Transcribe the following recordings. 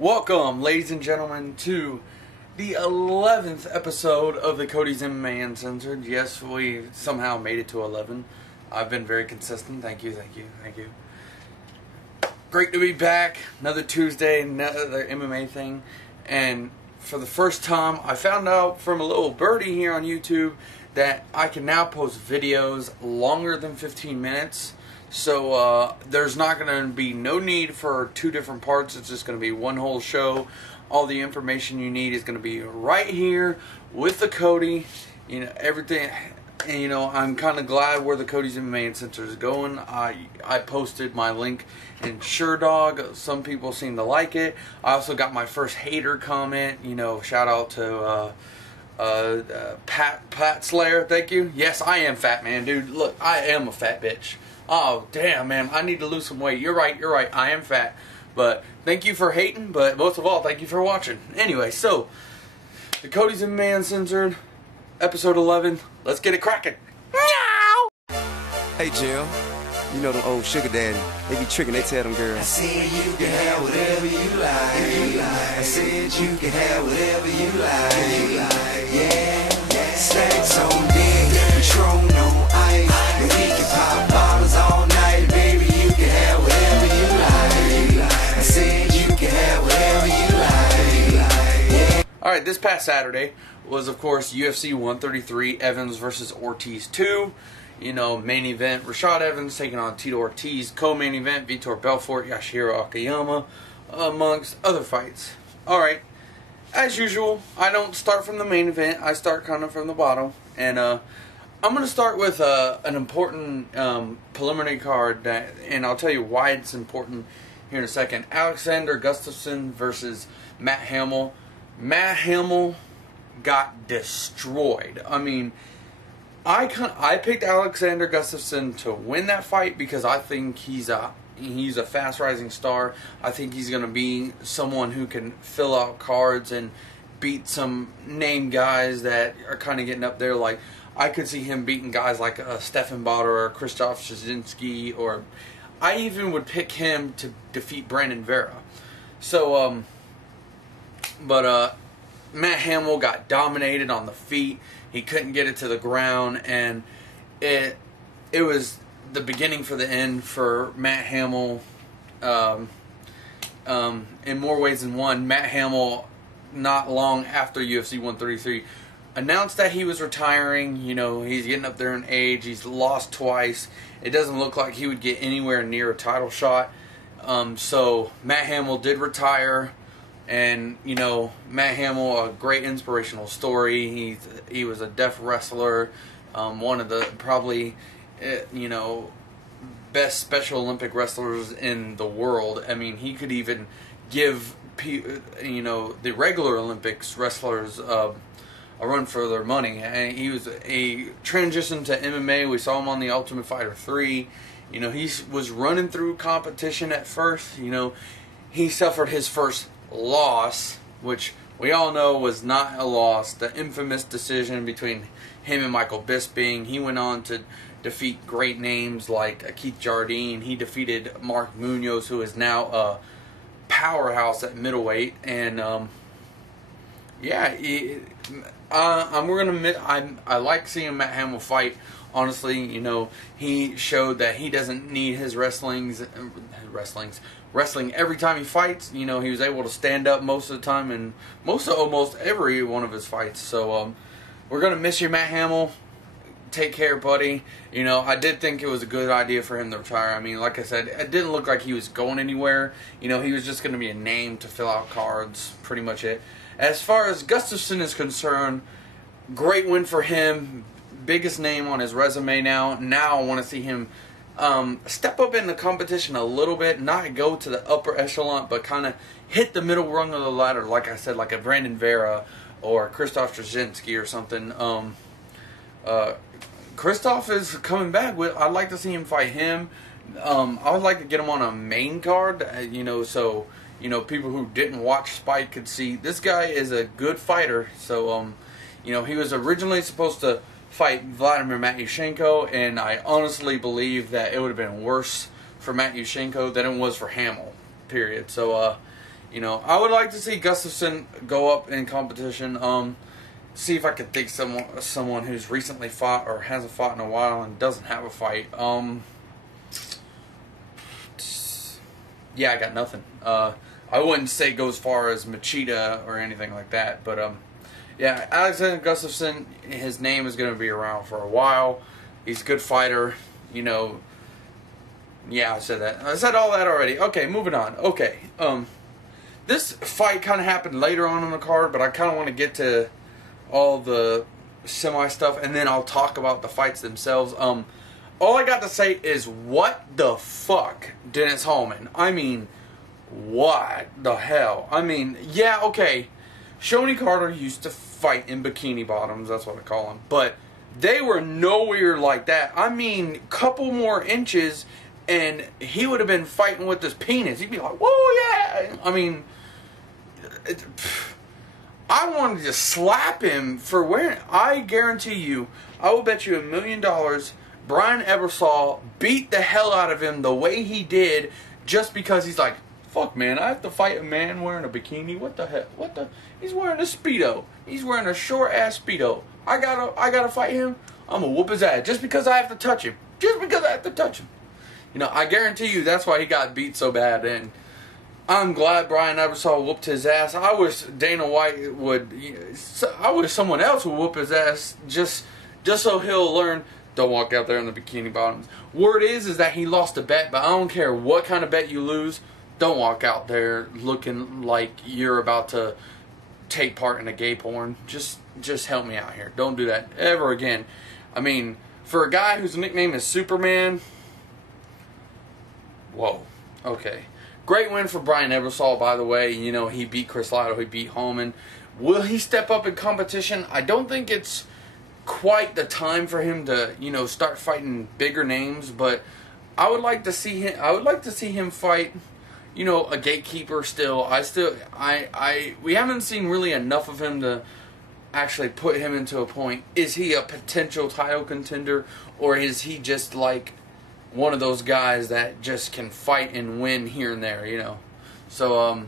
Welcome, ladies and gentlemen, to the 11th episode of the Cody's MMA Uncensored. Yes, we somehow made it to 11. I've been very consistent. Thank you. Great to be back. Another Tuesday, another MMA thing. And for the first time, I found out from a little birdie here on YouTube that I can now post videos longer than 15 minutes. So there's not going to be no need for two different parts. It's just going to be one whole show. All the information you need is going to be right here with the Cody. You know, everything. And, you know, I'm kind of glad where the Cody's MMA Uncensored is going. I posted my link in SureDog. Some people seem to like it. I also got my first hater comment. You know, shout out to Pat Slayer. Thank you. Yes, I am fat, man, dude. Look, I am a fat bitch. Oh, damn, man, I need to lose some weight. You're right, I am fat. But thank you for hating, but most of all, thank you for watching. Anyway, so, the Cody's MMA Uncensored, episode 11. Let's get it cracking. Meow! Hey, Jill, you know them old sugar daddy. They be tricking, they tell them girls. I said you can have whatever you like. I said you can have whatever you like. Yeah, stacks on deck, Patron on ice. And we can pop bottles all night, baby. You can have whatever you like. I said you can have whatever you like. Yeah. Alright, this past Saturday was, of course, UFC 133, Evans versus Ortiz 2. You know, main event, Rashad Evans taking on Tito Ortiz. Co-main event, Vitor Belfort, Yashiro Akiyama, amongst other fights. Alright, as usual, I don't start from the main event. I start kind of from the bottom. And I'm going to start with an important preliminary card, and I'll tell you why it's important here in a second. Alexander Gustafsson versus Matt Hamill. Matt Hamill got destroyed. I mean, I picked Alexander Gustafsson to win that fight because I think he's a fast rising star. I think he's going to be someone who can fill out cards and beat some name guys that are kind of getting up there. Like, I could see him beating guys like Stefan Bauder or Krzysztof Szczecinski, or I even would pick him to defeat Brandon Vera. So, Matt Hamill got dominated on the feet. He couldn't get it to the ground, and it was the beginning for the end for Matt Hamill. In more ways than one, Matt Hamill, not long after UFC 133, announced that he was retiring. You know, he's getting up there in age. He's lost twice. It doesn't look like he would get anywhere near a title shot. So Matt Hamill did retire. And, you know, Matt Hamill, a great inspirational story. He was a deaf wrestler, one of the probably, you know, best Special Olympic wrestlers in the world. I mean, he could even give, you know, the regular Olympics wrestlers a run for their money. And he was a transition to MMA. We saw him on The Ultimate Fighter 3. You know, he was running through competition at first. You know, he suffered his first loss, which we all know was not a loss. The infamous decision between him and Michael Bisping. He went on to defeat great names like Keith Jardine. He defeated Mark Munoz, who is now a powerhouse at middleweight. And yeah, I like seeing Matt Hamill fight. Honestly, you know, he showed that he doesn't need his wrestling every time he fights. You know, he was able to stand up most of the time in almost every one of his fights. So we're gonna miss you, Matt Hamill. Take care, buddy. You know, I did think it was a good idea for him to retire. I mean, like I said, it didn't look like he was going anywhere. You know, he was just gonna be a name to fill out cards. Pretty much it. As far as Gustafsson is concerned, great win for him. Biggest name on his resume now. Now I want to see him step up in the competition a little bit, not go to the upper echelon, but kind of hit the middle rung of the ladder, like I said, like a Brandon Vera or Krzysztof Szczecinski or something. Krzysztof is coming back. I'd like to see him fight him. I would like to get him on a main card, you know, so, you know, people who didn't watch Spike could see this guy is a good fighter. So, you know, he was originally supposed to fight Vladimir Matyushenko, and I honestly believe that it would have been worse for Matyushenko than it was for Hamill, period. So, You know, I would like to see Gustafsson go up in competition. See if I could think someone who's recently fought or hasn't fought in a while and doesn't have a fight. Yeah, I got nothing. I wouldn't say go as far as Machida or anything like that, but yeah, Alexander Gustafsson, his name is going to be around for a while. He's a good fighter, you know. Yeah, I said that. I said all that already. Okay, moving on. Okay, this fight kind of happened later on in the card, but I kind of want to get to all the semi stuff, and then I'll talk about the fights themselves. All I got to say is, what the fuck, Dennis Hallman? I mean, what the hell? I mean, yeah, okay, Shoney Carter used to fight in bikini bottoms, that's what I call them, but they were nowhere like that. I mean, couple more inches, and he would have been fighting with his penis. He'd be like, whoa, yeah! I mean, I wanted to just slap him for wearing it. I guarantee you, I will bet you $1 million, Brian Ebersol beat the hell out of him the way he did just because he's like, fuck, man, I have to fight a man wearing a bikini? What the heck? What the? He's wearing a Speedo. He's wearing a short-ass Speedo. I gotta fight him? I'm gonna whoop his ass just because I have to touch him. Just because I have to touch him. You know, I guarantee you that's why he got beat so bad, and I'm glad Brian Ebersol whooped his ass. I wish Dana White would, I wish someone else would whoop his ass just so he'll learn, don't walk out there in the bikini bottoms. Word is that he lost a bet, but I don't care what kind of bet you lose, don't walk out there looking like you're about to take part in a gay porn. Just help me out here. Don't do that ever again. I mean, for a guy whose nickname is Superman, whoa, okay. Great win for Brian Ebersol, by the way. You know, he beat Chris Lytle, he beat Holman. Will he step up in competition? I don't think it's quite the time for him to, you know, start fighting bigger names, but I would like to see him fight, you know, a gatekeeper still. We haven't seen really enough of him to actually put him into a point. Is he a potential title contender, or is he just like one of those guys that just can fight and win here and there, you know? So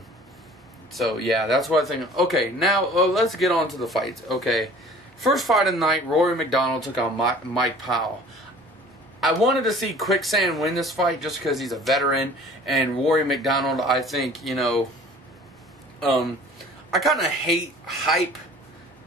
yeah, that's what I think. Okay, now let's get on to the fights. Okay, first fight of the night, Rory McDonald took on Mike Powell. I wanted to see Quicksand win this fight just because he's a veteran, and Rory McDonald, I think, you know, I kind of hate hype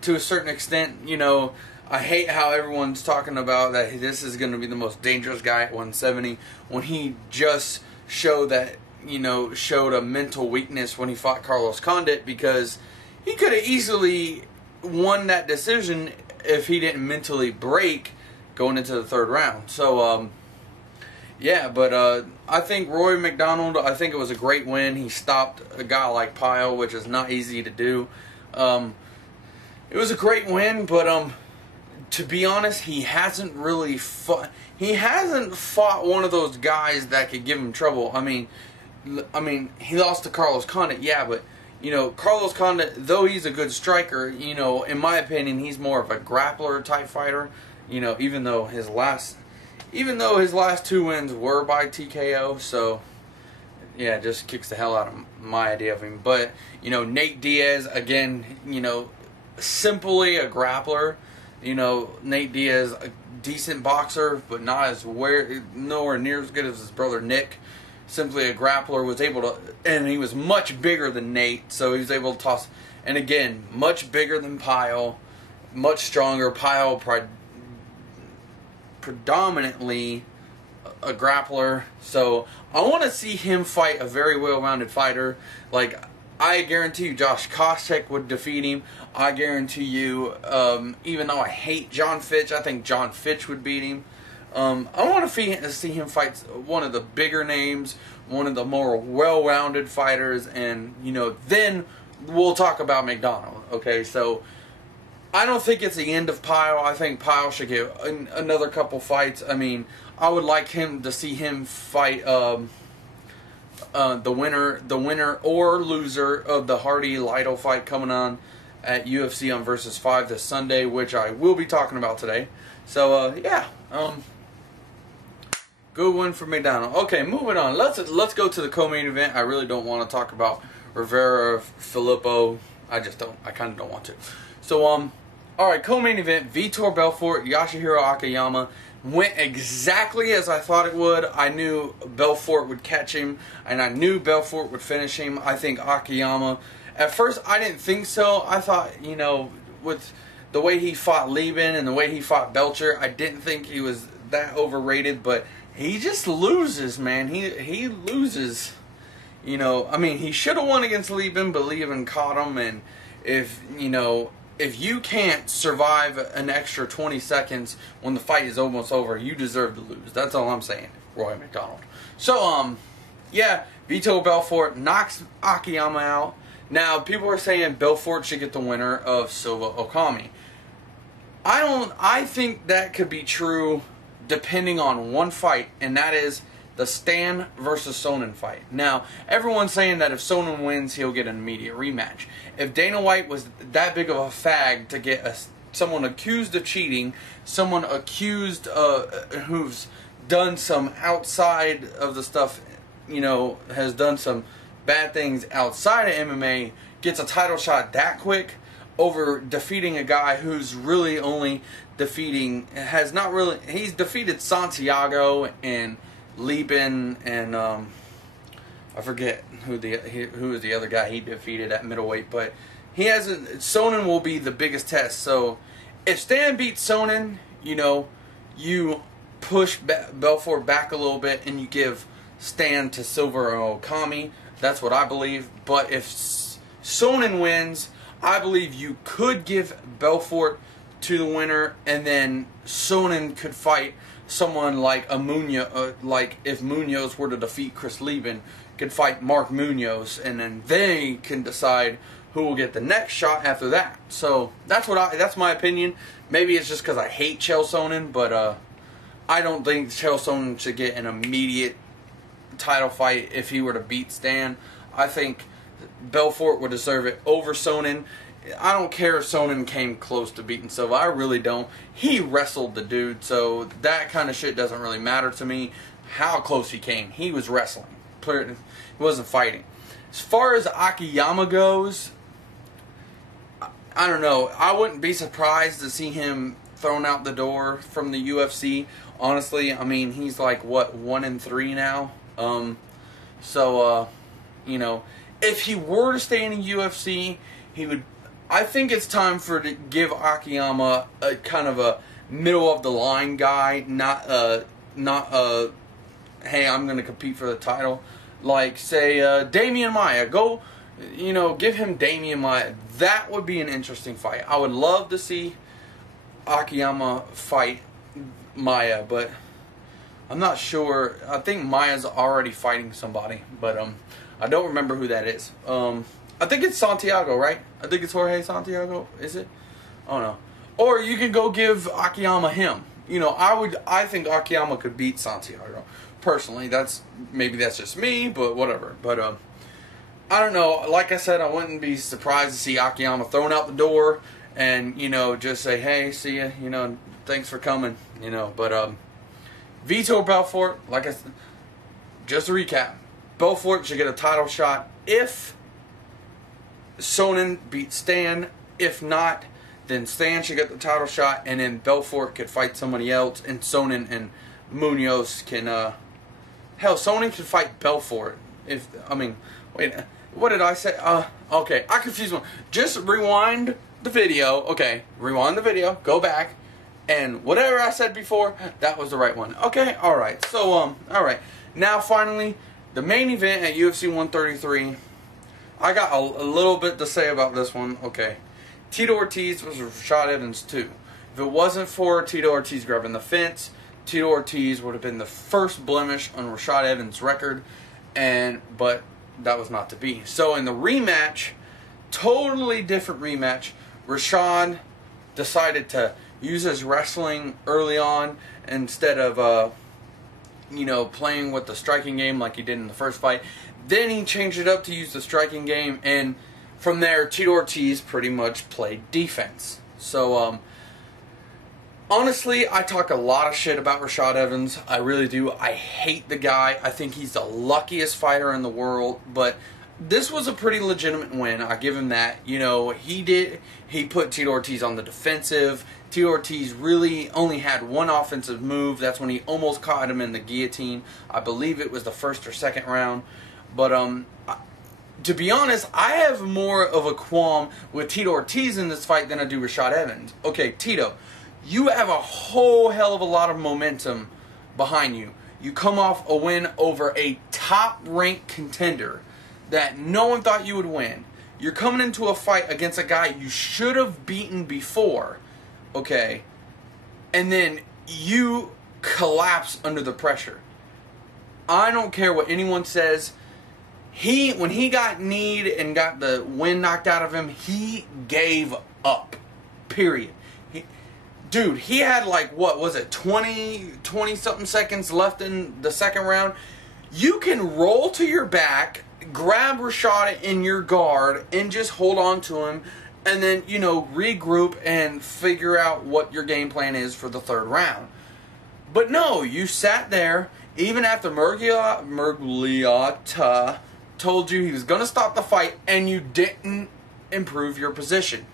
to a certain extent, you know. I hate how everyone's talking about that this is going to be the most dangerous guy at 170 when he just showed a mental weakness when he fought Carlos Condit, because he could have easily won that decision if he didn't mentally break going into the third round. So, yeah, but I think Rory McDonald, I think it was a great win. He stopped a guy like Pyle, which is not easy to do. It was a great win, but to be honest, he hasn't really fought. He hasn't fought one of those guys that could give him trouble. I mean, he lost to Carlos Condit, yeah, but you know, Carlos Condit, though he's a good striker, you know, in my opinion, he's more of a grappler type fighter. You know, even though his last 2 wins were by TKO, so yeah, it just kicks the hell out of my idea of him. But you know, Nate Diaz, again, you know, simply a grappler. You know, Nate Diaz, a decent boxer, but nowhere near as good as his brother Nick. Simply a grappler, was able to, and he was much bigger than Nate, so he was able to toss. And again, much bigger than Pyle, much stronger. Pyle predominantly a grappler, so I want to see him fight a very well-rounded fighter. Like, I guarantee you Josh Koscheck would defeat him. I guarantee you, even though I hate John Fitch, I think John Fitch would beat him. I want to see him fight one of the bigger names, one of the more well-rounded fighters, and, you know, then we'll talk about McDonald, okay? So, I don't think it's the end of Pyle. I think Pyle should get another couple fights. I mean, I would like him to see him fight the winner or loser of the Hardy-Lytle fight coming on at UFC on Versus 5 this Sunday, which I will be talking about today. So, yeah. Good win for McDonald. Okay, moving on. Let's go to the co-main event. I really don't want to talk about Rivera, Filippo. I kind of don't want to. So, alright, co-main event, Vitor Belfort, Yasuhiro Akiyama. Went exactly as I thought it would. I knew Belfort would catch him, and I knew Belfort would finish him. I think Akiyama, at first I didn't think so. I thought, with the way he fought Lieben and the way he fought Belcher, I didn't think he was that overrated, but he just loses, man. He loses. He should have won against Lieben, but Lieben caught him, and if you can't survive an extra 20 seconds when the fight is almost over, you deserve to lose. That's all I'm saying, Roy McDonald. So, yeah, Vitor Belfort knocks Akiyama out. Now, people are saying Belfort should get the winner of Silva Okami. I think that could be true depending on one fight, and that is the Stan versus Sonnen fight. Now, everyone's saying that if Sonnen wins, he'll get an immediate rematch. If Dana White was that big of a fag to get someone accused of cheating, someone accused who's done some outside of the stuff, has done some bad things outside of MMA, gets a title shot that quick over defeating a guy who's really only he's defeated Santiago and Lieben and I forget who was the other guy he defeated at middleweight, but he hasn't. Sonnen will be the biggest test. So if Stan beats Sonnen, you push Belfort back a little bit and you give Stan to Silva or Okami. That's what I believe. But if Sonnen wins, I believe you could give Belfort to the winner, and then Sonnen could fight someone like like if Munoz were to defeat Chris Lieben, could fight Mark Munoz, and then they can decide who will get the next shot after that. So that's my opinion. Maybe it's just because I hate Chael Sonnen, but I don't think Chael Sonnen should get an immediate title fight if he were to beat Stan. I think Belfort would deserve it over Sonnen. I don't care if Sonnen came close to beating Silva. I really don't. He wrestled the dude, so that kind of shit doesn't really matter to me. How close he came. He was wrestling. He wasn't fighting. As far as Akiyama goes, I don't know. I wouldn't be surprised to see him thrown out the door from the UFC. Honestly, he's like, what, 1-3 now? If he were to stay in the UFC, he would... I think it's time to give Akiyama a kind of a middle of the line guy, not hey, I'm going to compete for the title. Like, say, Damian Maia. Go, give him Damian Maia. That would be an interesting fight. I would love to see Akiyama fight Maia, but I'm not sure. I think Maia's already fighting somebody, but I don't remember who that is. I think it's Santiago, right? I think it's Jorge Santiago. Is it? Oh no. Or you can go give Akiyama him. I think Akiyama could beat Santiago. Personally, maybe that's just me, but whatever. But I don't know. Like I said, I wouldn't be surprised to see Akiyama thrown out the door and just say, "Hey, see ya." Thanks for coming. But Vitor Belfort, like I said, just to recap, Belfort should get a title shot if Sonnen beats Stan. If not, then Stan should get the title shot, and then Belfort could fight somebody else, and Sonnen and Munoz can, hell, Sonnen could fight Belfort. Wait, what did I say? Okay, I confused one. Just rewind the video. Okay, rewind the video, go back, and whatever I said before, that was the right one. Okay, alright, so, alright. Now, finally, the main event at UFC 133. I got a little bit to say about this one. Okay. Tito Ortiz was Rashad Evans too. If it wasn't for Tito Ortiz grabbing the fence, Tito Ortiz would have been the first blemish on Rashad Evans' record, but that was not to be. So in the rematch, totally different rematch, Rashad decided to use his wrestling early on instead of playing with the striking game like he did in the first fight. Then he changed it up to use the striking game, and from there, Tito Ortiz pretty much played defense. So, honestly, I talk a lot of shit about Rashad Evans. I really do. I hate the guy. I think he's the luckiest fighter in the world, but this was a pretty legitimate win. I give him that. You know, he put Tito Ortiz on the defensive. Tito Ortiz really only had one offensive move. That's when he almost caught him in the guillotine. I believe it was the first or second round. But to be honest, I have more of a qualm with Tito Ortiz in this fight than I do Rashad Evans. Okay, Tito, you have a whole hell of a lot of momentum behind you. You come off a win over a top-ranked contender that no one thought you would win. You're coming into a fight against a guy you should have beaten before, okay? And then you collapse under the pressure. I don't care what anyone says. When he got kneed and got the wind knocked out of him, he gave up. Period. Dude, he had like, what was it, 20-something seconds left in the second round. You can roll to your back, grab Rashad in your guard, and just hold on to him, and then, you know, regroup and figure out what your game plan is for the third round. But no, you sat there, even after Murgliata told you he was going to stop the fight, and you didn't improve your position.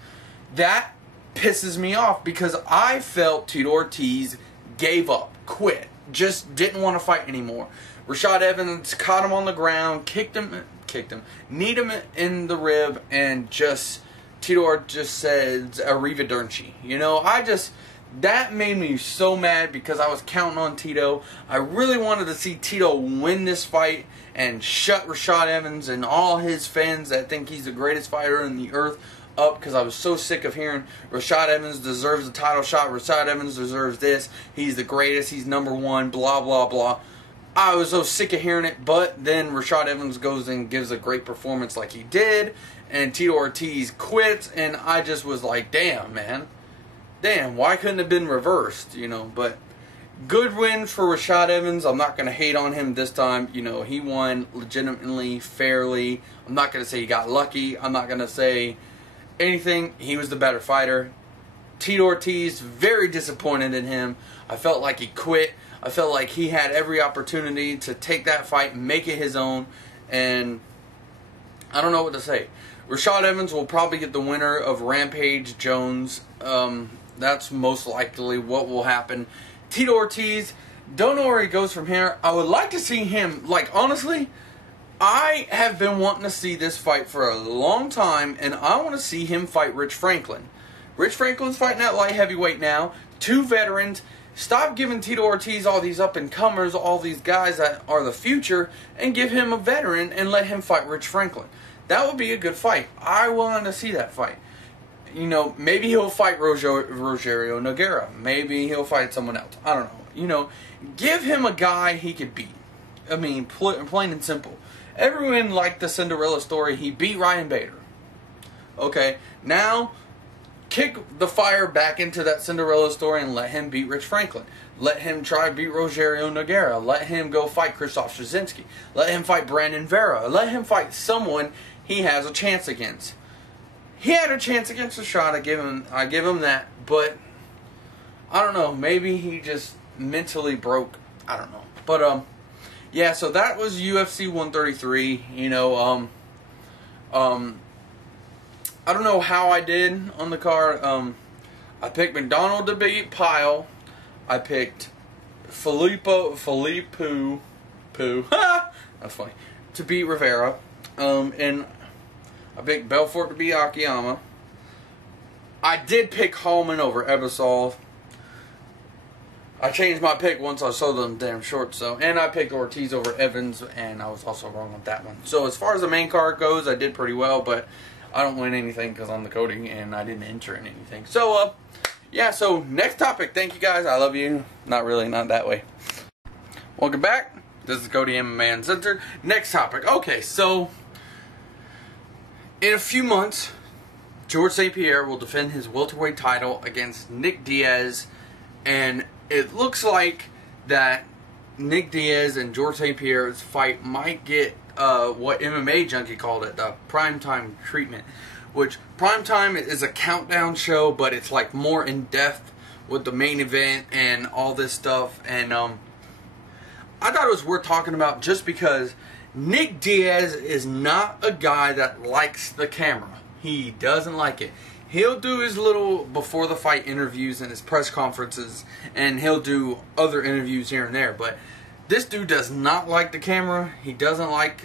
That pisses me off because I felt Tito Ortiz gave up, quit, just didn't want to fight anymore. Rashad Evans caught him on the ground, kicked him, kneed him in the rib, and Tito just said arrivederci. You know, that made me so mad because I was counting on Tito. I really wanted to see Tito win this fight and shut Rashad Evans and all his fans that think he's the greatest fighter in the earth up, because I was so sick of hearing Rashad Evans deserves a title shot, Rashad Evans deserves this, he's the greatest, he's number one, blah, blah, blah. I was so sick of hearing it, but then Rashad Evans goes and gives a great performance like he did, and Tito Ortiz quits, and I just was like, damn, man. Damn, why couldn't it have been reversed, you know? But good win for Rashad Evans. I'm not going to hate on him this time. You know, he won legitimately, fairly. I'm not going to say he got lucky. I'm not going to say anything. He was the better fighter. Tito Ortiz, very disappointed in him. I felt like he quit. I felt like he had every opportunity to take that fight and make it his own. And I don't know what to say. Rashad Evans will probably get the winner of Rampage Jones. That's most likely what will happen. Tito Ortiz, don't know where he goes from here. I would like to see him, like, honestly, I have been wanting to see this fight for a long time, and I want to see him fight Rich Franklin. Rich Franklin's fighting at light heavyweight now. Two veterans. Stop giving Tito Ortiz all these up-and-comers, all these guys that are the future, and give him a veteran and let him fight Rich Franklin. That would be a good fight. I want to see that fight. You know, maybe he'll fight Rogerio Nogueira. Maybe he'll fight someone else. I don't know. You know, give him a guy he could beat. I mean, plain and simple. Everyone liked the Cinderella story. He beat Ryan Bader. Okay, now kick the fire back into that Cinderella story and let him beat Rich Franklin. Let him try to beat Rogerio Nogueira. Let him go fight Krzysztof Straczynski. Let him fight Brandon Vera. Let him fight someone he has a chance against. He had a chance against Rashad. I give him that, but I don't know. Maybe he just mentally broke. I don't know. But yeah. So that was UFC 133. You know, I don't know how I did on the card. I picked McDonald to beat Pyle. I picked Felipe Poo. That's funny. To beat Rivera. And I picked Belfort to beat Akiyama. I did pick Hallman over Ebersol. I changed my pick once I saw them damn short. And I picked Ortiz over Evans, and I was also wrong on that one. So as far as the main card goes, I did pretty well, but I don't win anything because I'm the Cody, and I didn't enter in anything. So, yeah, so next topic. Thank you guys. I love you. Not really, not that way. Welcome back. This is Cody MMA Uncensored. Next topic. Okay, so in a few months, George St.Pierre will defend his welterweight title against Nick Diaz, and it looks like that Nick Diaz and George St.Pierre's fight might get what MMA Junkie called it, the primetime treatment, which primetime is a countdown show, but it's like more in depth with the main event and all this stuff. And I thought it was worth talking about just because Nick Diaz is not a guy that likes the camera. He doesn't like it. He'll do his little before the fight interviews and his press conferences, and he'll do other interviews here and there, but this dude does not like the camera. He doesn't like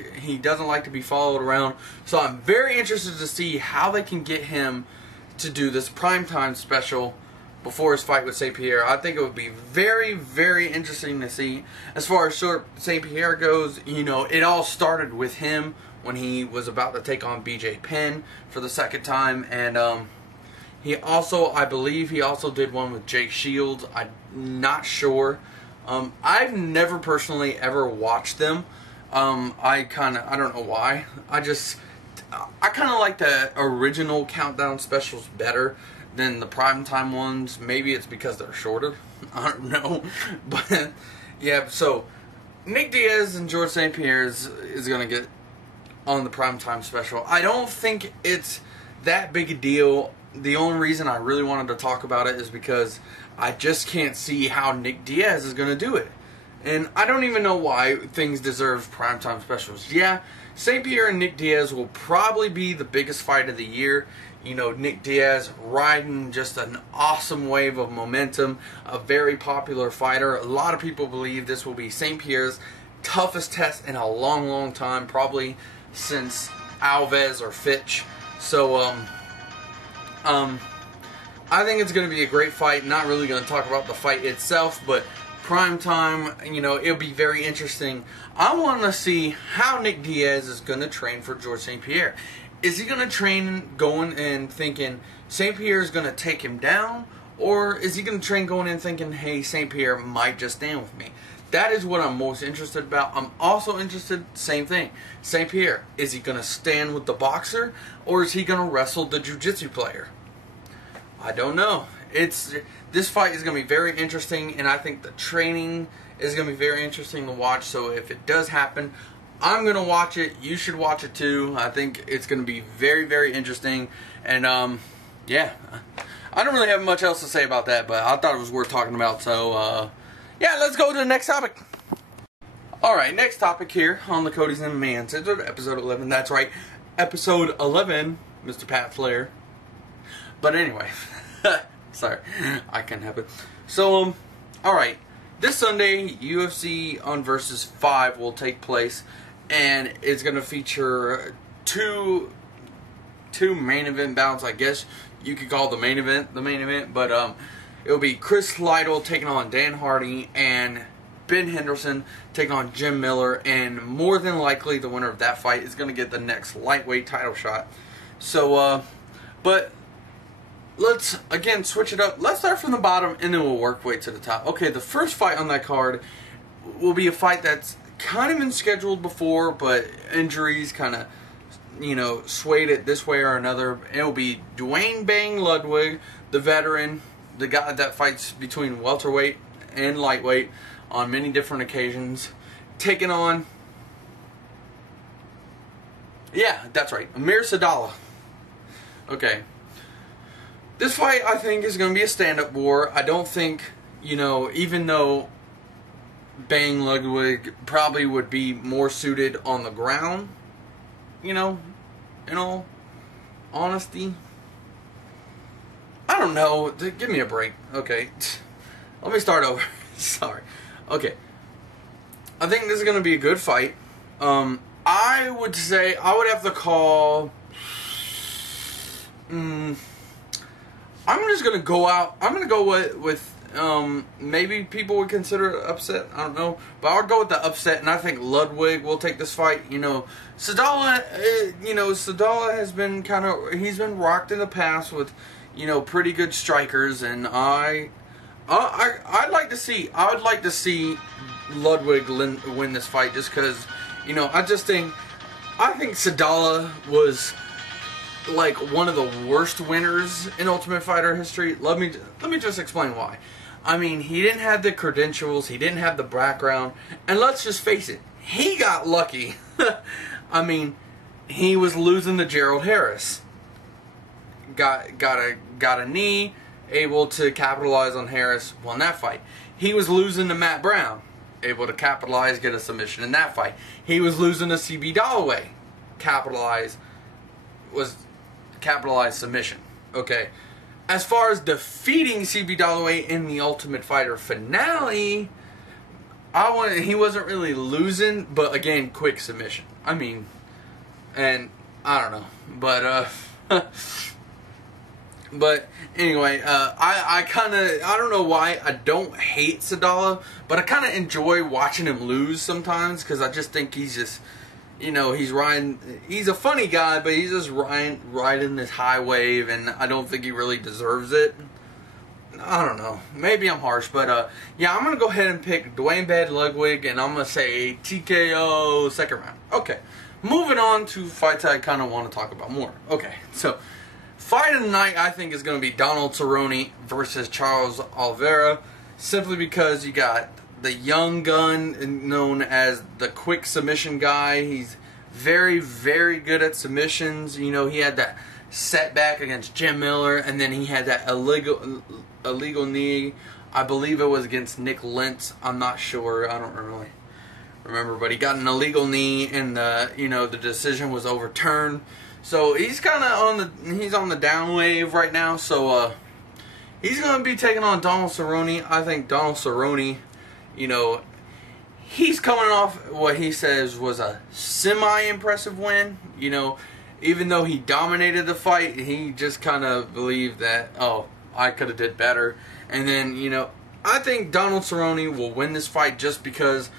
to be followed around. So I'm very interested to see how they can get him to do this primetime special before his fight with St.Pierre. I think it would be very, very interesting to see. As far as St.Pierre goes, you know, it all started with him when he was about to take on BJ Penn for the second time, and he also, I believe he also did one with Jake Shields. I'm not sure. I've never personally ever watched them. I don't know why. I kind of like the original countdown specials better than the primetime ones. Maybe it's because they're shorter. I don't know. But, yeah, so Nick Diaz and George St. Pierre is going to get on the primetime special. I don't think it's that big a deal. The only reason I really wanted to talk about it is because I just can't see how Nick Diaz is going to do it. And I don't even know why things deserve primetime specials. Yeah, St. Pierre and Nick Diaz will probably be the biggest fight of the year. You know, Nick Diaz riding just an awesome wave of momentum, a very popular fighter. A lot of people believe this will be St. Pierre's toughest test in a long, long time, probably since Alves or Fitch. So, I think it's going to be a great fight. Not really going to talk about the fight itself, but prime time, you know, it'll be very interesting. I want to see how Nick Diaz is going to train for George St. Pierre. Is he going to train going and thinking St. Pierre is going to take him down? Or is he going to train going in thinking, hey, St. Pierre might just stand with me? That is what I'm most interested about. I'm also interested, same thing, St. Pierre, is he going to stand with the boxer? Or is he going to wrestle the jiu-jitsu player? I don't know. This fight is going to be very interesting, and I think the training is going to be very interesting to watch. So if it does happen, I'm going to watch it. You should watch it too. I think it's going to be very, very interesting. And yeah, I don't really have much else to say about that, but I thought it was worth talking about. So yeah, let's go to the next topic. Alright, next topic here on the Cody MMA Uncensored, episode 11. That's right, episode 11, Mr. Pat Flair. But anyway, sorry, I can't help it. So, alright, this Sunday, UFC on Versus 5 will take place, and it's going to feature two main event bouts, I guess you could call the main event, but it'll be Chris Lytle taking on Dan Hardy, and Ben Henderson taking on Jim Miller, and more than likely the winner of that fight is going to get the next lightweight title shot. So, but let's, again, switch it up. Let's start from the bottom, and then we'll work way to the top. Okay, the first fight on that card will be a fight that's kind of been scheduled before, but injuries kind of, you know, swayed it this way or another. It'll be Dwayne Bang Ludwig, the veteran, the guy that fights between welterweight and lightweight on many different occasions, taking on, yeah, that's right, Amir Sadallah. Okay. This fight, I think, is going to be a stand-up war. I don't think, you know, even though Bang Ludwig probably would be more suited on the ground, you know, in all honesty. I don't know. Give me a break. Okay. Let me start over. Sorry. Okay. I think this is going to be a good fight. I would say, I would have to call... I'm just going to go out. I'm going to go with maybe people would consider it upset. I don't know. But I would go with the upset, and I think Ludwig will take this fight. You know, Sadallah, Sadallah has been he's been rocked in the past with, you know, pretty good strikers, and I'd like to see Ludwig win this fight just because, you know, I think Sadallah was like one of the worst winners in Ultimate Fighter history. Let me just explain why. I mean, he didn't have the credentials, he didn't have the background, and let's just face it, he got lucky. I mean, he was losing to Gerald Harris. Got a knee, able to capitalize on Harris, won that fight. He was losing to Matt Brown. able to capitalize, get a submission in that fight. He was losing to CB Dollaway. Capitalized submission. Okay. As far as defeating CB Dollaway in the Ultimate Fighter finale, he wasn't really losing, but again, quick submission. I mean, and I don't know, but but anyway, I don't know why I don't hate Sadala, but I kind of enjoy watching him lose sometimes, because I just think he's just, you know, he's a funny guy, but he's just riding this high wave, and I don't think he really deserves it. I don't know. Maybe I'm harsh, but yeah, I'm going to go ahead and pick Dwayne Bad Ludwig, and I'm going to say TKO second round. Okay. Moving on to fights I kind of want to talk about more. Okay, so fight of the night I think is going to be Donald Cerrone versus Charles Oliveira, simply because you got the young gun known as the quick submission guy. He's very, very good at submissions. You know, he had that setback against Jim Miller, and then he had that illegal knee. I believe it was against Nick Lentz. I'm not sure. I don't really remember, but he got an illegal knee, and the decision was overturned. So he's kind of on the down wave right now. So he's going to be taking on Donald Cerrone. I think Donald Cerrone, you know, he's coming off what he says was a semi-impressive win. You know, even though he dominated the fight, he just kind of believed that, oh, I could have did better. And then, you know, I think Donald Cerrone will win this fight just because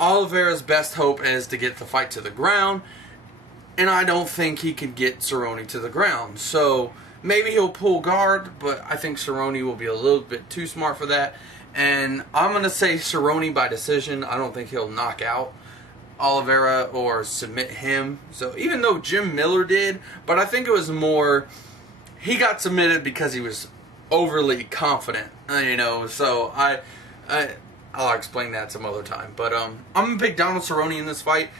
Oliveira's best hope is to get the fight to the ground, and I don't think he could get Cerrone to the ground. So maybe he'll pull guard, but I think Cerrone will be a little bit too smart for that. And I'm going to say Cerrone by decision. I don't think he'll knock out Oliveira or submit him. So even though Jim Miller did, but I think it was more, he got submitted because he was overly confident, you know. So I'll explain that some other time. But I'm going to pick Donald Cerrone in this fight.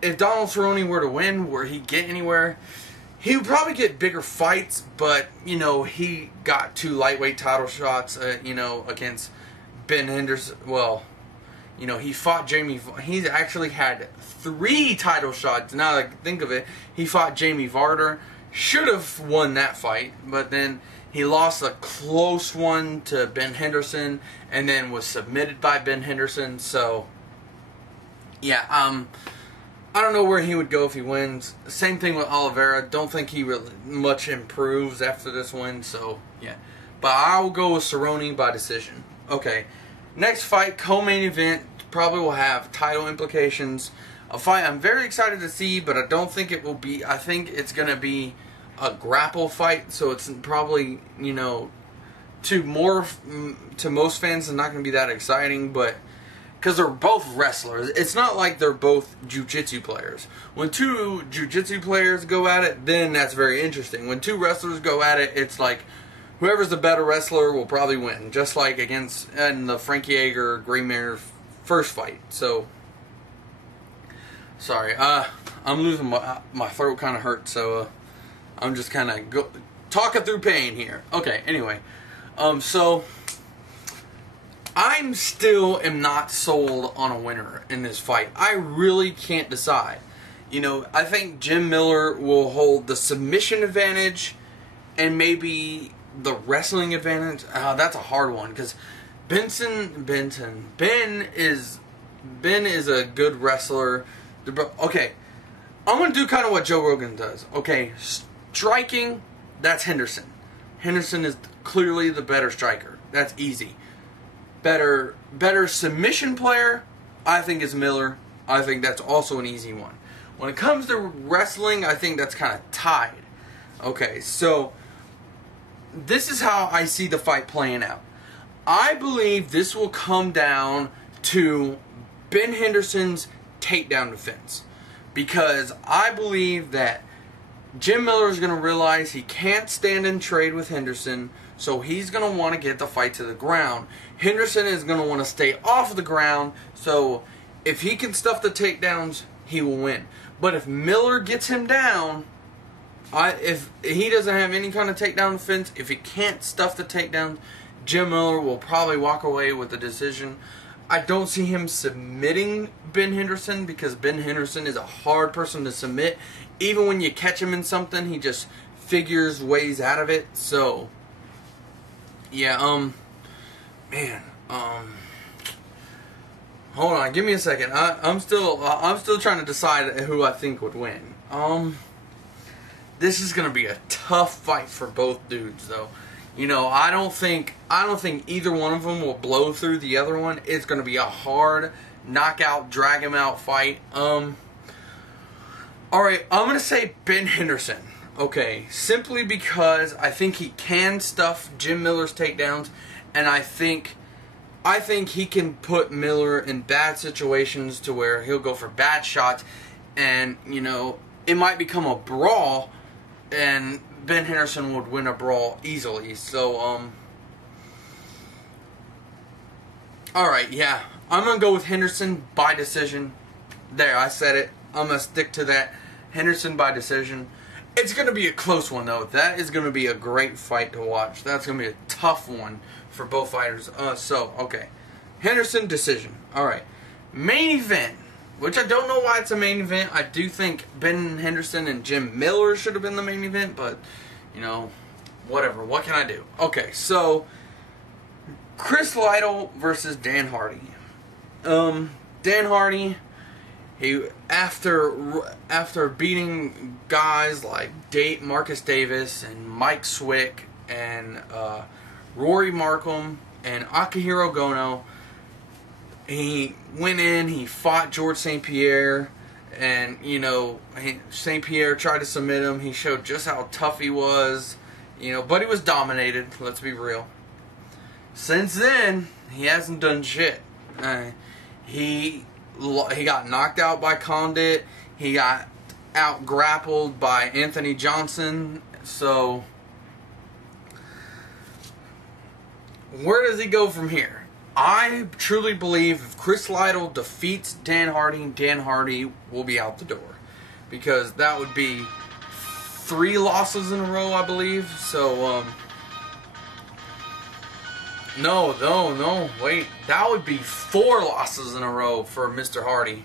If Donald Cerrone were to win, were he get anywhere, he would probably get bigger fights, but, you know, he got 2 lightweight title shots, you know, against Ben Henderson. Well, you know, he fought Jamie. He's actually had 3 title shots. Now that I think of it, he fought Jamie Varder. Should have won that fight, but then he lost a close one to Ben Henderson, and then was submitted by Ben Henderson. So, yeah, I don't know where he would go if he wins. Same thing with Oliveira. Don't think he really much improves after this win. So, yeah. But I will go with Cerrone by decision. Okay. Next fight, co-main event. Probably will have title implications. A fight I'm very excited to see, but I don't think it will be. I think it's going to be a grapple fight. So it's probably, you know, to most fans, it's not going to be that exciting. But because they're both wrestlers. It's not like they're both jiu-jitsu players. When 2 jiu-jitsu players go at it, then that's very interesting. When 2 wrestlers go at it, it's like whoever's the better wrestler will probably win. Just like in the Frankie Edgar Gray Mare first fight. So, sorry. I'm losing my throat kind of hurts, so I'm just kind of talking through pain here. Okay, anyway. So I'm still am not sold on a winner in this fight. I really can't decide. You know, I think Jim Miller will hold the submission advantage and maybe the wrestling advantage. That's a hard one because Ben is a good wrestler. Okay, I'm going to do kind of what Joe Rogan does. Okay, striking, that's Henderson. Henderson is clearly the better striker. That's easy. Better submission player, I think, is Miller. I think that's also an easy one. When it comes to wrestling, I think that's kind of tied. Okay, so this is how I see the fight playing out. I believe this will come down to Ben Henderson's takedown defense. Because I believe that Jim Miller is going to realize he can't stand and trade with Henderson, so he's going to want to get the fight to the ground. Henderson is going to want to stay off the ground, so if he can stuff the takedowns, he will win. But if Miller gets him down, if he doesn't have any kind of takedown defense, if he can't stuff the takedowns, Jim Miller will probably walk away with the decision. I don't see him submitting Ben Henderson, because Ben Henderson is a hard person to submit. Even when you catch him in something, he just figures ways out of it. So, yeah, man, hold on, give me a second. I'm still trying to decide who I think would win. This is gonna be a tough fight for both dudes, though. You know, I don't think either one of them will blow through the other one. It's gonna be a hard knockout, drag him out fight. All right, I'm gonna say Ben Henderson. Okay, simply because I think he can stuff Jim Miller's takedowns, and I think he can put Miller in bad situations to where he'll go for bad shots, and you know, it might become a brawl, and Ben Henderson would win a brawl easily. So, alright, yeah. I'm going to go with Henderson by decision. There, I said it. I'm going to stick to that. Henderson by decision. It's going to be a close one, though. That is going to be a great fight to watch. That's going to be a tough one for both fighters. Okay. Henderson decision. Alright. Main event. Which I don't know why it's a main event. I do think Ben Henderson and Jim Miller should have been the main event, but, you know, whatever. What can I do? Okay, so, Chris Lytle versus Dan Hardy. Dan Hardy, he after beating guys like Marcus Davis and Mike Swick and Rory Markham and Akihiro Gono, he went in, he fought George St.Pierre, and, you know, St.Pierre tried to submit him. He showed just how tough he was, you know, but he was dominated, let's be real. Since then, he hasn't done shit. He got knocked out by Condit. He got out-grappled by Anthony Johnson. So, where does he go from here? I truly believe if Chris Lytle defeats Dan Hardy will be out the door. Because that would be 3 losses in a row, I believe. So, no, wait. That would be 4 losses in a row for Mr. Hardy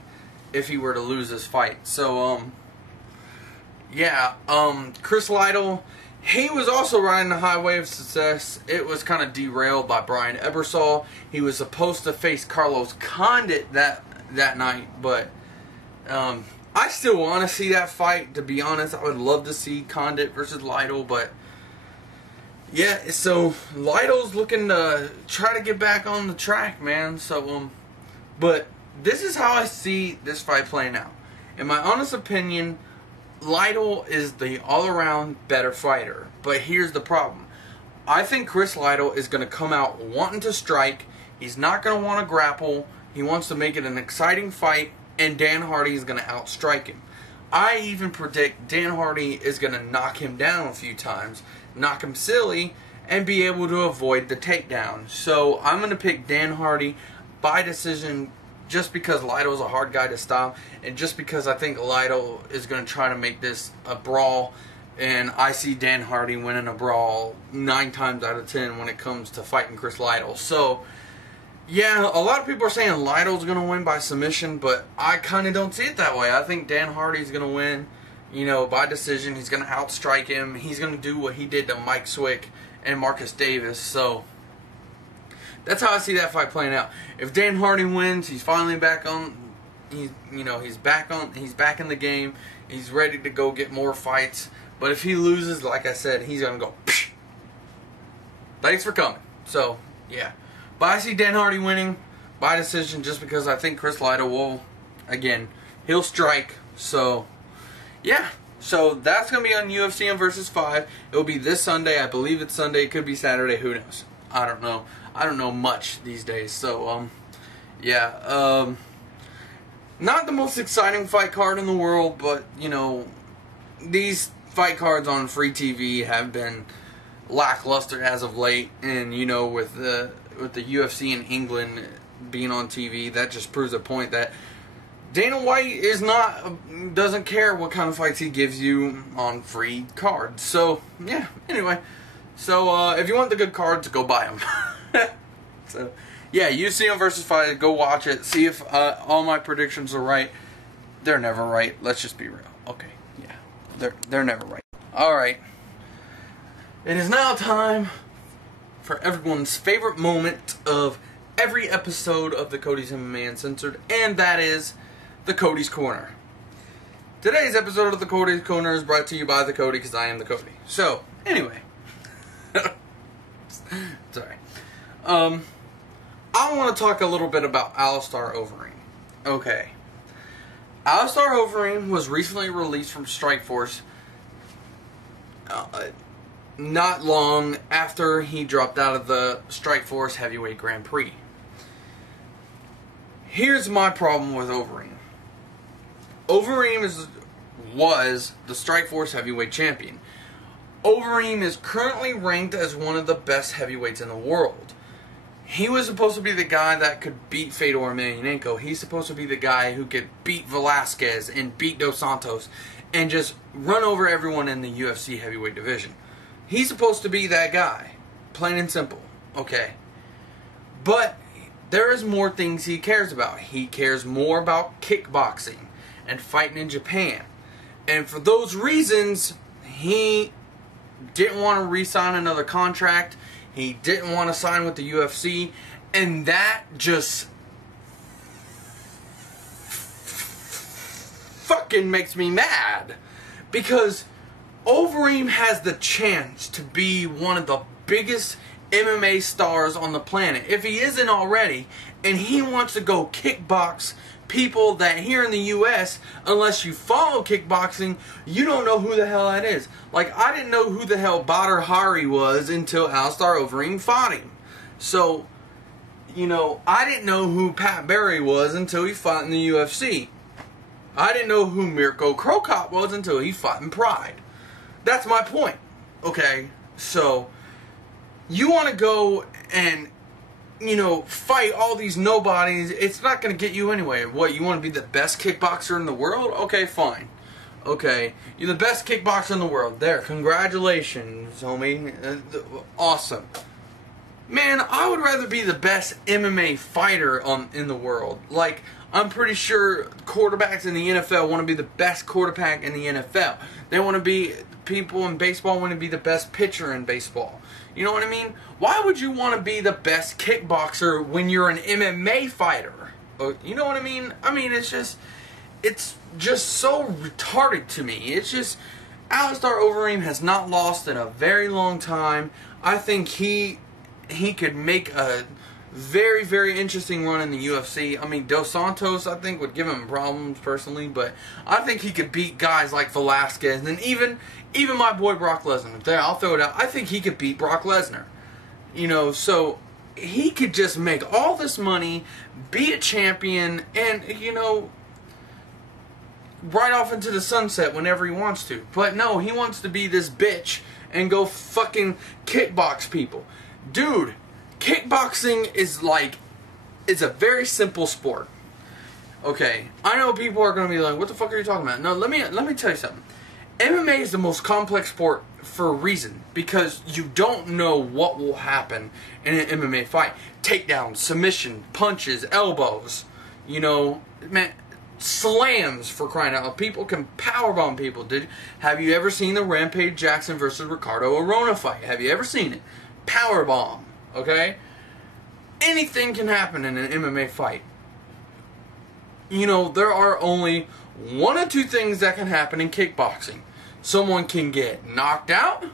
if he were to lose this fight. So, yeah, Chris Lytle, he was also riding the highway of success. It was kind of derailed by Brian Ebersol. He was supposed to face Carlos Condit that night, but I still want to see that fight, to be honest. I would love to see Condit versus Lytle, but yeah, so Lytle's looking to try to get back on the track, man. So, but this is how I see this fight playing out. In my honest opinion, Lytle is the all-around better fighter. But here's the problem. I think Chris Lytle is going to come out wanting to strike. He's not going to want to grapple. He wants to make it an exciting fight, and Dan Hardy is going to outstrike him. I even predict Dan Hardy is going to knock him down a few times, knock him silly, and be able to avoid the takedown. So I'm going to pick Dan Hardy by decision, just because Lytle's a hard guy to stop, and just because I think Lytle is going to try to make this a brawl, and I see Dan Hardy winning a brawl 9 times out of 10 when it comes to fighting Chris Lytle. So, yeah, a lot of people are saying Lytle's going to win by submission, but I kind of don't see it that way. I think Dan Hardy's going to win, you know, by decision. He's going to outstrike him. He's going to do what he did to Mike Swick and Marcus Davis. So, that's how I see that fight playing out. If Dan Hardy wins, he's finally back on. He's back in the game. He's ready to go get more fights. But if he loses, like I said, he's gonna go, psh, thanks for coming. So yeah, but I see Dan Hardy winning by decision, just because I think Chris Lytle will, again, he'll strike. So yeah. So that's gonna be on UFC vs 5. It'll be this Sunday. I believe it's Sunday. It could be Saturday. Who knows? I don't know. I don't know much these days. So, yeah. Not the most exciting fight card in the world, but, you know, these fight cards on free TV have been lackluster as of late. And, you know, with the UFC in England being on TV, that just proves a point that Dana White doesn't care what kind of fights he gives you on free cards. So, yeah, anyway. So, if you want the good cards, go buy them. So, Yeah, UFC Versus Fight. Go watch it. See if all my predictions are right. They're never right. Let's just be real. Okay, yeah, they're never right. All right. It is now time for everyone's favorite moment of every episode of the Cody's MMA Uncensored, and that is the Cody's Corner. Today's episode of the Cody's Corner is brought to you by the Cody, because I am the Cody. So, anyway. Sorry. I want to talk a little bit about Alistair Overeem. Okay. Alistair Overeem was recently released from Strikeforce not long after he dropped out of the Strikeforce Heavyweight Grand Prix. Here's my problem with Overeem. Overeem was the Strikeforce Heavyweight Champion. Overeem is currently ranked as one of the best heavyweights in the world. He was supposed to be the guy that could beat Fedor Emelianenko. He's supposed to be the guy who could beat Velasquez and beat Dos Santos and just run over everyone in the UFC heavyweight division. He's supposed to be that guy. Plain and simple. Okay. But there is more things he cares about. He cares more about kickboxing and fighting in Japan. And for those reasons, he didn't want to re-sign another contract. He didn't want to sign with the UFC. And that just fucking makes me mad. Because Overeem has the chance to be one of the biggest MMA stars on the planet, if he isn't already, and he wants to go kickbox people that here in the U.S., unless you follow kickboxing, you don't know who the hell that is. Like, I didn't know who the hell Badr Hari was until Alistair Overeem fought him. So, you know, I didn't know who Pat Barry was until he fought in the UFC. I didn't know who Mirko Krokop was until he fought in Pride. That's my point. Okay, so you want to go and, you know, fight all these nobodies. It's not going to get you anywhere. What, you want to be the best kickboxer in the world? Okay, fine. Okay, you're the best kickboxer in the world. There, congratulations, homie. Awesome. Man, I would rather be the best MMA fighter in the world. Like, I'm pretty sure quarterbacks in the NFL want to be the best quarterback in the NFL. They want to be, people in baseball want to be the best pitcher in baseball. You know what I mean? Why would you want to be the best kickboxer when you're an MMA fighter? You know what I mean? I mean, it's just so retarded to me. It's just, Alistair Overeem has not lost in a very long time. I think he could make a very, very interesting run in the UFC. I mean, Dos Santos, I think, would give him problems personally, but I think he could beat guys like Velasquez, and even my boy Brock Lesnar. There, I'll throw it out. I think he could beat Brock Lesnar. You know, so he could just make all this money, be a champion, and, you know, right off into the sunset whenever he wants to. But no, he wants to be this bitch and go fucking kickbox people. Dude, kickboxing is a very simple sport. Okay, I know people are going to be like, what the fuck are you talking about? No, let me tell you something. MMA is the most complex sport for a reason, because you don't know what will happen in an MMA fight. Takedowns, submission, punches, elbows, you know, man, slams, for crying out loud. People can powerbomb people. Have you ever seen the Rampage Jackson versus Ricardo Arona fight? Have you ever seen it? Powerbomb, okay? Anything can happen in an MMA fight. You know, there are only one or two things that can happen in kickboxing. Someone can get knocked out,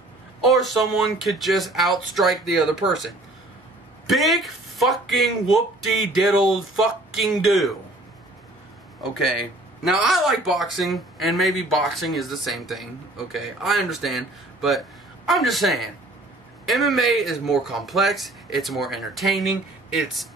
or someone could just outstrike the other person. Big fucking whoop-de-diddle fucking do. Okay. Now, I like boxing, and maybe boxing is the same thing. Okay, I understand, but I'm just saying, MMA is more complex, it's more entertaining, it's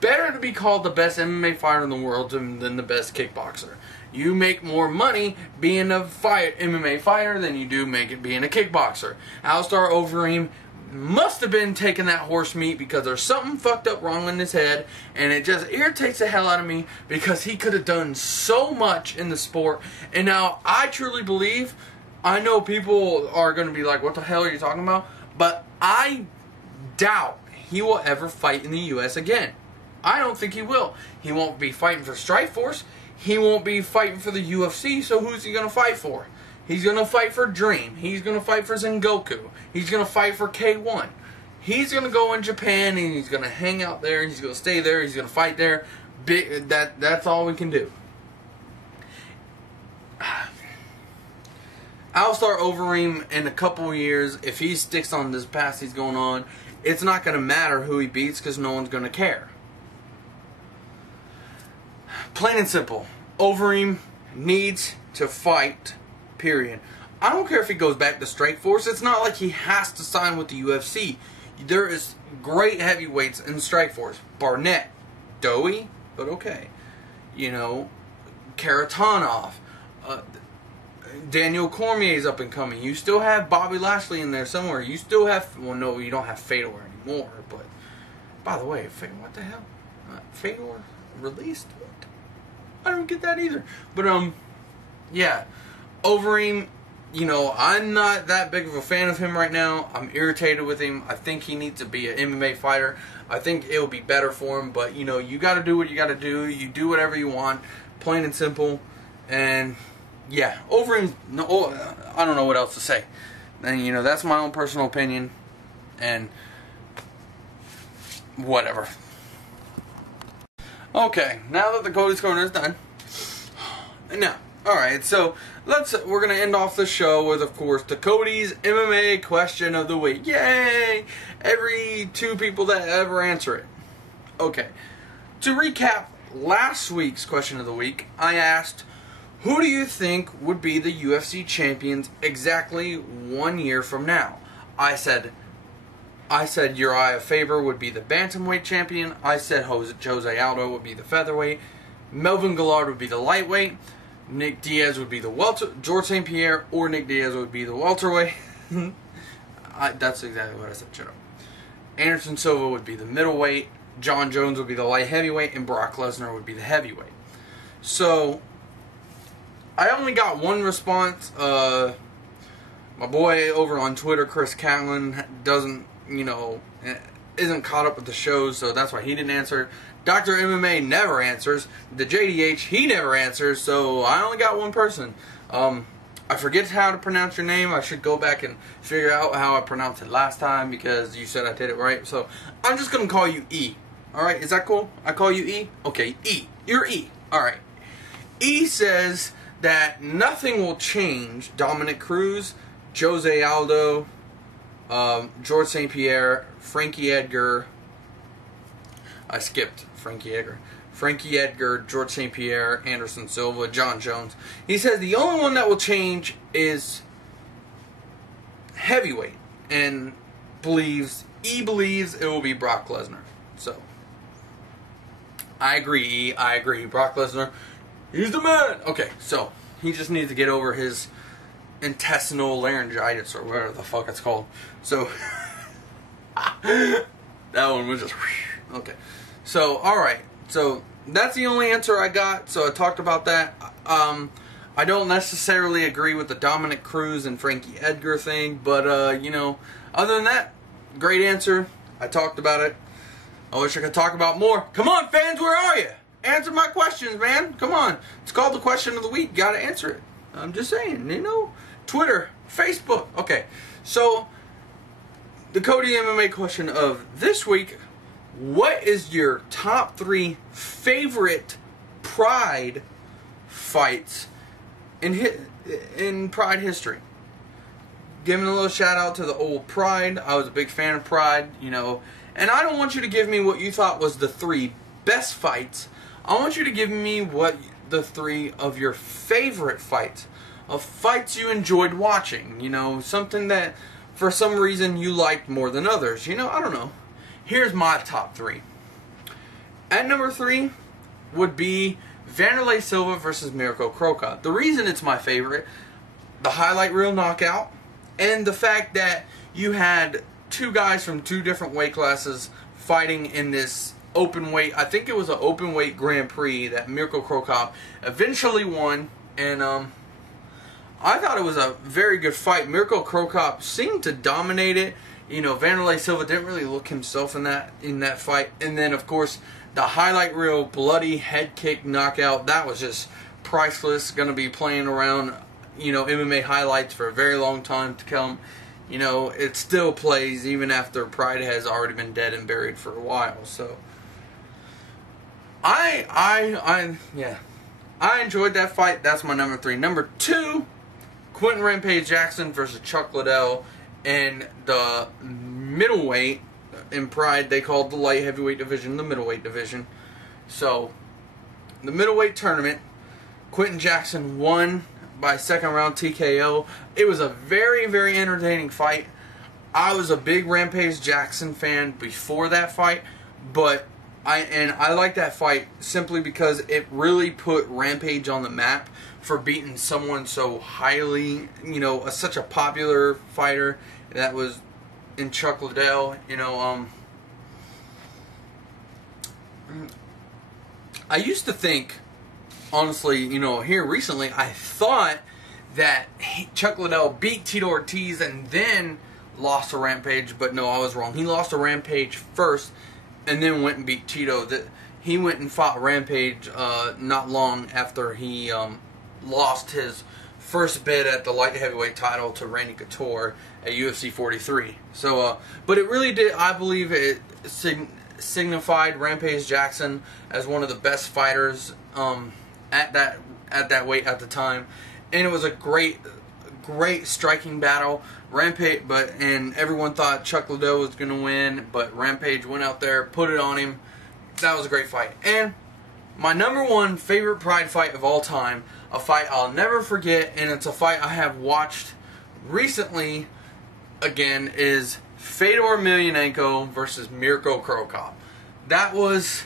better to be called the best MMA fighter in the world than the best kickboxer. You make more money being a MMA fighter than you do being a kickboxer. Alistair Overeem must have been taking that horse meat because there's something fucked up wrong in his head, and it just irritates the hell out of me because he could have done so much in the sport. And now I truly believe, I know people are going to be like, what the hell are you talking about? But I doubt he will ever fight in the U.S. again. I don't think he will. He won't be fighting for Strikeforce. He won't be fighting for the UFC, so who's he going to fight for? He's going to fight for Dream. He's going to fight for Zengoku. He's going to fight for K1. He's going to go in Japan, and he's going to hang out there. He's going to stay there. He's going to fight there. That's all we can do. Alistar Overeem, in a couple years, if he sticks on this path he's going on, it's not going to matter who he beats because no one's going to care. Plain and simple. Overeem needs to fight, period. I don't care if he goes back to Strikeforce. It's not like he has to sign with the UFC. There is great heavyweights in Strikeforce. Barnett, doughy, but okay. You know, Karatanov, Daniel Cormier's up and coming. You still have Bobby Lashley in there somewhere. You still have, well, no, you don't have Fedor anymore. But by the way, what the hell? Fedor released? What? I don't get that either. But yeah, Overeem. You know, I'm not that big of a fan of him right now. I'm irritated with him. I think he needs to be an MMA fighter. I think it will be better for him. But, you know, you got to do what you got to do. You do whatever you want. Plain and simple. And, yeah, Overeem, no, I don't know what else to say. And, you know, that's my own personal opinion. And, whatever. Okay, now that the Cody's Corner is done. Now. Alright, so we're going to end off the show with, of course, the Cody's MMA question of the week. Yay! Every 2 people that ever answer it. Okay, to recap last week's question of the week, I asked, who do you think would be the UFC champions exactly 1 year from now? I said Uriah Faber would be the bantamweight champion. I said Jose Aldo would be the featherweight. Melvin Gillard would be the lightweight. Nick Diaz would be the welter. George St.Pierre or Nick Diaz would be the welterweight. That's exactly what I said. Shut up. Anderson Silva would be the middleweight. John Jones would be the light heavyweight, and Brock Lesnar would be the heavyweight. So I only got one response. My boy over on Twitter, Chris Catlin, doesn't, you know, isn't caught up with the shows, so that's why he didn't answer. Dr. MMA never answers. The JDH, he never answers, so I only got one person. I forget how to pronounce your name. I should go back and figure out how I pronounced it last time because you said I did it right. So I'm just going to call you E. Alright, is that cool? I call you E? Okay, E. You're E. Alright. E says that nothing will change Dominic Cruz, Jose Aldo, George St.Pierre, Frankie Edgar. I skipped Frankie Edgar. Frankie Edgar, George St.Pierre, Anderson Silva, John Jones. He says the only one that will change is heavyweight. And believes it will be Brock Lesnar. So, I agree, E. I agree. Brock Lesnar, he's the man. Okay, so, he just needs to get over his intestinal laryngitis or whatever the fuck it's called. So, that one was just... Okay. So, alright. So, that's the only answer I got. So, I talked about that. I don't necessarily agree with the Dominic Cruz and Frankie Edgar thing. But, you know, other than that, great answer. I talked about it. I wish I could talk about more. Come on, fans, where are you? Answer my questions, man. Come on. It's called the question of the week. Gotta answer it. I'm just saying, you know. Twitter, Facebook. Okay. So, the Cody MMA question of this week. What is your top 3 favorite Pride fights in Pride history? Giving a little shout out to the old Pride. I was a big fan of Pride, you know. And I don't want you to give me what you thought was the 3 best fights. I want you to give me what the 3 of your favorite fights. Of fights you enjoyed watching. You know, something that for some reason you liked more than others. You know, I don't know. Here's my top 3. At number 3 would be Vanderlei Silva versus Mirko Cro Cop. The reason it's my favorite, the highlight reel knockout, and the fact that you had 2 guys from 2 different weight classes fighting in this open weight. I think it was an open weight Grand Prix that Mirko Cro Cop eventually won, and I thought it was a very good fight. Mirko Cro Cop seemed to dominate it. You know, Vanderlei Silva didn't really look himself in that fight. And then, of course, the highlight reel bloody head kick knockout, that was just priceless. Going to be playing around, you know, MMA highlights for a very long time to come. You know, it still plays even after Pride has already been dead and buried for a while. So I enjoyed that fight. That's my number 3. Number 2, Quentin Rampage Jackson versus Chuck Liddell in the middleweight. In Pride, they called the light heavyweight division the middleweight division. So, the middleweight tournament, Quentin Jackson won by second round TKO. It was a very, very entertaining fight. I was a big Rampage Jackson fan before that fight, but I like that fight simply because it really put Rampage on the map for beating someone so highly, you know, such a popular fighter that was in Chuck Liddell. You know, I used to think, honestly, you know, here recently, I thought that Chuck Liddell beat Tito Ortiz and then lost to Rampage, but no, I was wrong. He lost to Rampage first and then went and beat Tito. He went and fought Rampage not long after he lost his first bid at the light heavyweight title to Randy Couture at UFC 43. So, but it really did, I believe it signified Rampage Jackson as one of the best fighters at that weight at the time, and it was a great striking battle. Rampage, and everyone thought Chuck Liddell was going to win, but Rampage went out there, put it on him. That was a great fight. And my number 1 favorite Pride fight of all time, a fight I'll never forget, and it's a fight I have watched recently again, is Fedor Emelianenko versus Mirko Cro Cop. That was,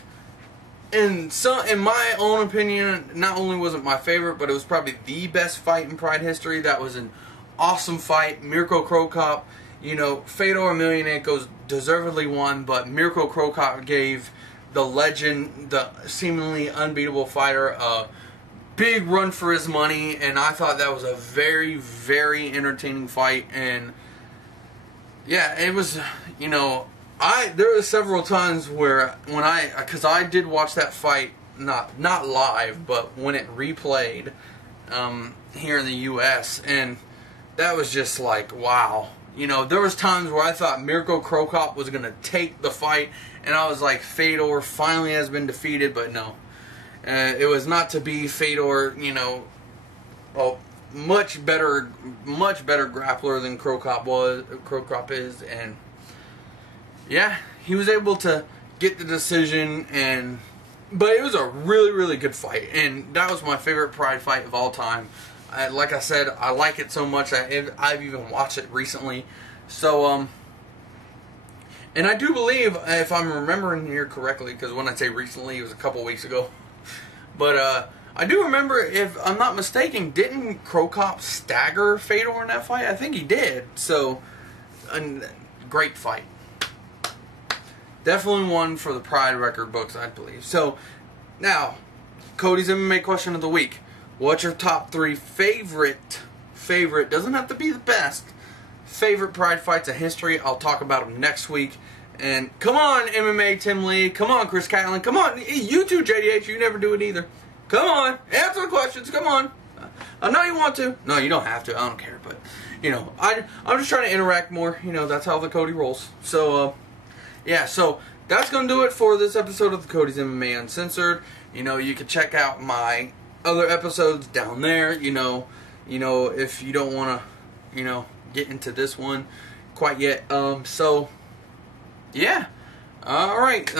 in my own opinion, not only was it my favorite, but it was probably the best fight in Pride history. That was an awesome fight. Mirko Cro Cop, you know, Fedor Emelianenko deservedly won, but Mirko Cro Cop gave the legend, the seemingly unbeatable fighter, a big run for his money, and I thought that was a very, very entertaining fight. And yeah, it was, you know, there were several times where because I did watch that fight, not live, but when it replayed here in the U.S., and that was just like, wow. You know, there was times where I thought Mirko Cro Cop was going to take the fight, and I was like, Fedor finally has been defeated, but no. It was not to be. Fedor, you know, much better grappler than Cro Cop is, and yeah, he was able to get the decision, but it was a really, really good fight, and that was my favorite Pride fight of all time. Like I said, I like it so much I've even watched it recently. So and I do believe, if I'm remembering here correctly, because when I say recently, it was a couple weeks ago, but I do remember, if I'm not mistaken, didn't Cro Cop stagger Fedor in that fight? I think he did. So, great fight. Definitely one for the Pride record books, I believe. So, now, Cody's MMA question of the week. What's your top 3 favorite, doesn't have to be the best, favorite Pride fights in history? I'll talk about them next week. And come on, MMA Tim Lee. Come on, Chris Catlin. Come on, you too, JDH. You never do it either. Come on, answer the questions. Come on. I know you want to. No, you don't have to. I don't care. But, you know, I'm just trying to interact more. You know, that's how the Cody rolls. So, yeah, so that's going to do it for this episode of the Cody's MMA Uncensored. You know, you can check out my other episodes down there. You know, if you don't want to, you know, get into this one quite yet. So, yeah. Alright,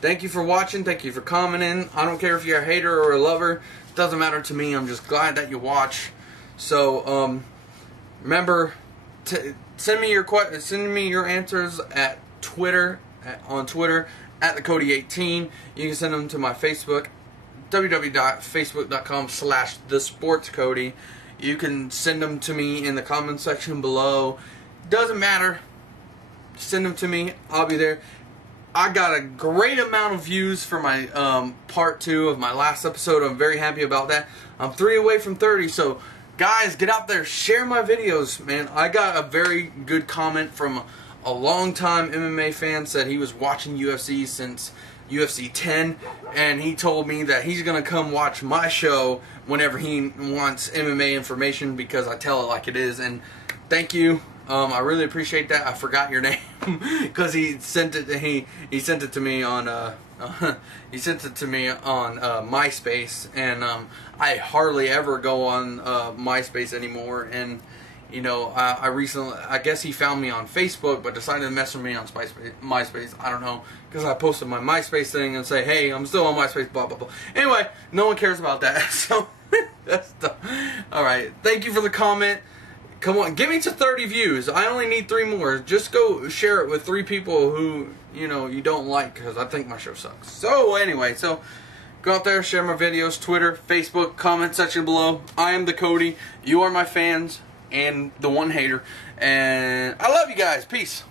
thank you for watching, thank you for commenting. I don't care if you're a hater or a lover, it doesn't matter to me, I'm just glad that you watch. So, remember, send me your answers at Twitter, on Twitter, at @thecody18. You can send them to my Facebook, www.facebook.com/thesportscody. You can send them to me in the comment section below. Doesn't matter. Send them to me, I'll be there. I got a great amount of views for my part 2 of my last episode. I'm very happy about that. I'm 3 away from 30, so guys, get out there, share my videos, man. I got a very good comment from a long-time MMA fan, said he was watching UFC since UFC 10, and he told me that he's going to come watch my show whenever he wants MMA information, because I tell it like it is. And thank you. I really appreciate that. I forgot your name because he sent it to me on MySpace, and I hardly ever go on MySpace anymore. And you know, I guess he found me on Facebook, but decided to mess with me on MySpace. I don't know, because I posted my MySpace thing and say, hey, I'm still on MySpace, blah blah blah. Anyway, no one cares about that. So that's all right. Thank you for the comment. Come on, get me to 30 views. I only need 3 more. Just go share it with 3 people who, you know, you don't like, because I think my show sucks. So anyway, so go out there, share my videos, Twitter, Facebook, comment section below. I am the Cody. You are my fans and the one hater. And I love you guys. Peace.